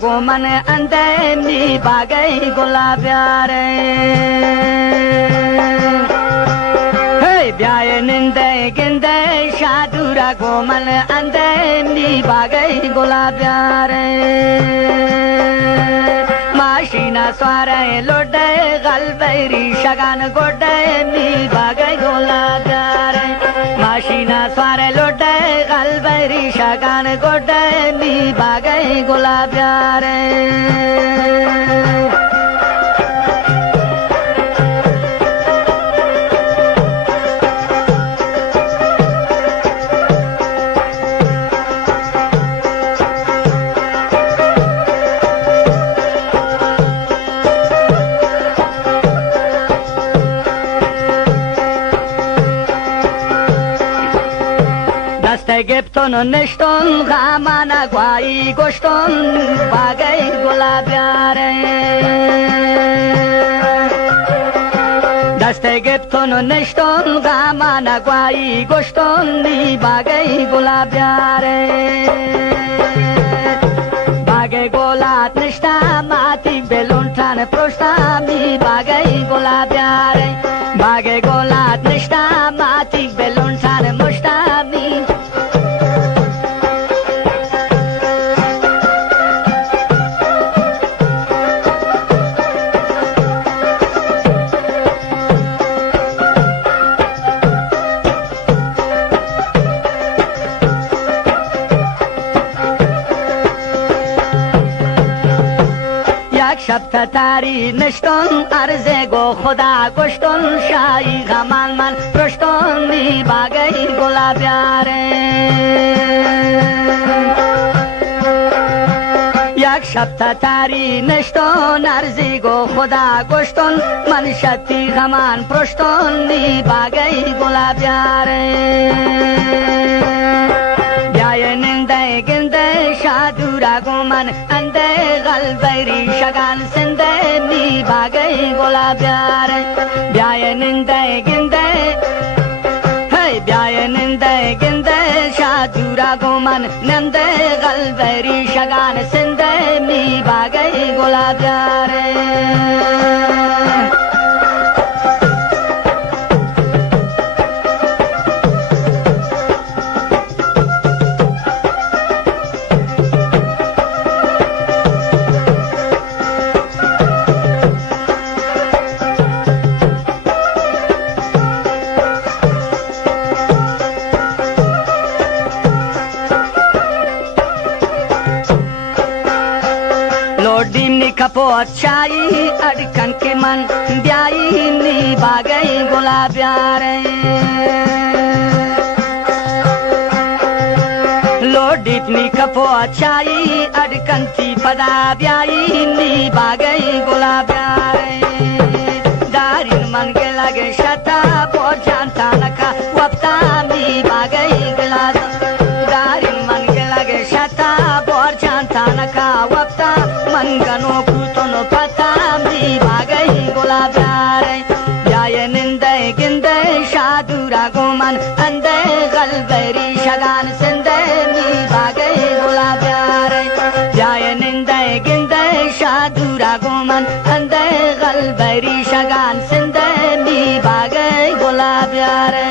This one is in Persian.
गोमन अंदे मी बागई गुलाब्यारे ब्याय निंदे गिंदे शादूरा गोमन अंदे मी बागई गुलाब्यारे माशीना स्वारे लोडे गलबेरी शगान गोडे मी बागई गुलाब्यारे माशीना स्वारे लोडे गलबेरी शगान गोडे मी बागई गुलाब्यारे Gepton neshton gamana guai goston bagai gulabyare daste gepton neshton gamana guai goston ni bagai gulabyare bagai golat nishta mati belontan prostami bagai gulabyare bagai golat nishta mati belontan mustami شب تاری نشتن عرضه گو خدا کشتن شایی غمان من رشتن می باگی گلابیاره یک شب تاری نشتن عرضه گو خدا کشتن من شتی غمان پرشتن می باگی گلابیاره بیای ننده گنده شادورا گومن انده غلبیری شگان سنده می باگی گلابیاره بیای ننده گنده بیای ننده گنده شادورا گومن ننده غلبیری شگان سنده می باگی گلابیاره कपोत चाई अड़कन के मन ब्याई नी बागई गुलाब्यारे लोडितनी कपोत चाई अड़कन की पदा ब्याई नी बागई गुलाब्यारे दारिन मन के लगे शता बहुत जानता नका वक्ता मी बागई गुलाब दारिन मन के लगे शता बहुत जानता नका वक्ता मंगनो कुतनो पता मी बागई गुलाब्यारे ब्याय निंदे गिंदे शादूरा गोमन अंदे गलबेरी शगान सिंदे मी बागई गुलाब्यारे ब्याय निंदे गिंदे शादूरा गोमन अंदे गलबेरी शगान सिंदे मी बागई गुलाब्यारे